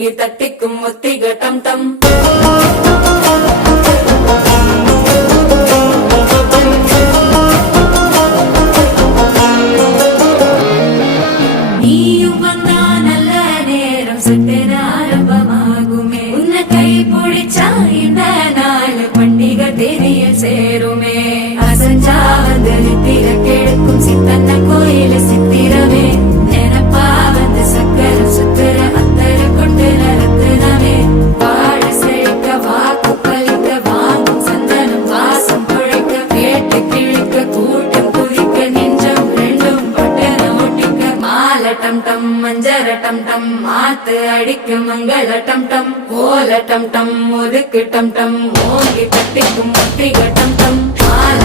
ஓங்கி தட்டிக்கும் ஒத்திக டம் டம். நீயும் வந்தா நல்ல நேரம் சட்டென ஆரம்பமாகுமே. உன்னை கை பிடிச்சா இந்த நாள் பண்டிகை தேதியில் சேருமே. அசஞ்சா வந்து நித்திர கிழக்கும் சித்தன்ன கோயில சித்திரமே. நினப்பா வந்து சக்கர சுத்திர அத்தர கொண்டு நடத்துனவே. வாழ செழிக்க வாக்கு பலிக்க வாங்கும் சந்தனம் வாசம் குழைக்க. கேட்டு கிழிக்க கூட்டம் குதிக்க நெஞ்சம் ரெண்டும் பட்டன ஒட்டிக்க. மால டம் டம் மஞ்சர டம் டம் மாத்து அடிக்க மங்கள டம் டம். ஓல டம் டம் ஒதுக்கு டம் டம் ஓங்கி தட்டிக்கும் ஒத்திக டம் டம். மால